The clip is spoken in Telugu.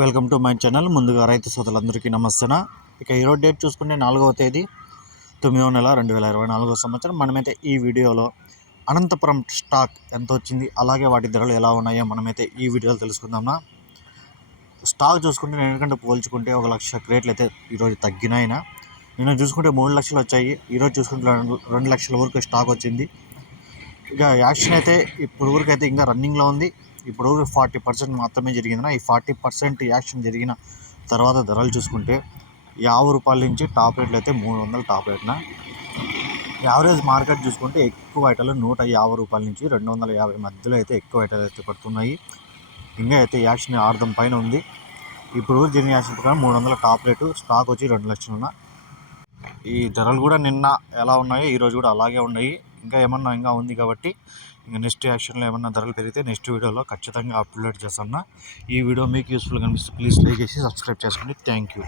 Welcome to my channel. ముందుగా రైతు సోదరులందరికీ నమస్తేనా. ఇక ఈరోజు డేట్ చూసుకుంటే నాలుగవ తేదీ తొమ్మిదవ నెల రెండు వేల ఇరవై నాలుగో సంవత్సరం. మనమైతే ఈ వీడియోలో అనంతపురం స్టాక్ ఎంత వచ్చింది అలాగే వాటి ధరలు ఎలా ఉన్నాయో మనమైతే ఈ వీడియోలో తెలుసుకుందామా స్టాక్ చూసుకుంటే నేను ఎందుకంటే పోల్చుకుంటే ఒక లక్ష క్రేట్లు అయితే ఈరోజు తగ్గినాయినా. నేను చూసుకుంటే మూడు లక్షలు వచ్చాయి. ఈరోజు చూసుకుంటే రెండు రెండు లక్షల వరకు స్టాక్ వచ్చింది. ఇక యాక్షన్ అయితే ఇప్పుడు వరకు అయితే ఇంకా రన్నింగ్లో ఉంది. ఇప్పుడు ఫార్టీ పర్సెంట్ మాత్రమే జరిగిందినా ఈ ఫార్టీ పర్సెంట్ యాక్షన్ జరిగిన తర్వాత ధరలు చూసుకుంటే యాభై రూపాయల నుంచి టాప్ రేట్లు అయితే మూడు వందల టాప్ రేట్న? యావరేజ్ మార్కెట్ చూసుకుంటే ఎక్కువ ఐటలు నూట యాభై రూపాయల నుంచి రెండు వందల యాభై మధ్యలో అయితే ఎక్కువ ఐటలు అయితే పడుతున్నాయి. ఇంకా అయితే యాక్షన్ ఆర్థం పైన ఉంది. ఇప్పుడు దీని యాక్షన్ ప్రకారం మూడు వందల టాప్ రేటు స్టాక్ వచ్చి రెండు లక్షలున్న. ఈ ధరలు కూడా నిన్న ఎలా ఉన్నాయో ఈరోజు కూడా అలాగే ఉన్నాయి. ఇంకా ఏమన్నా ఇంకా ఉంది కాబట్టి ఇంకా నెక్స్ట్ యాక్షన్లో ఏమన్నా ధరలు పెరిగితే నెక్స్ట్ వీడియోలో ఖచ్చితంగా అప్లోడ్ చేస్తాను. ఈ వీడియో మీకు యూస్ఫుల్ కనిపిస్తే ప్లీజ్ లైక్ చేసి సబ్స్క్రైబ్ చేసుకోండి. Thank you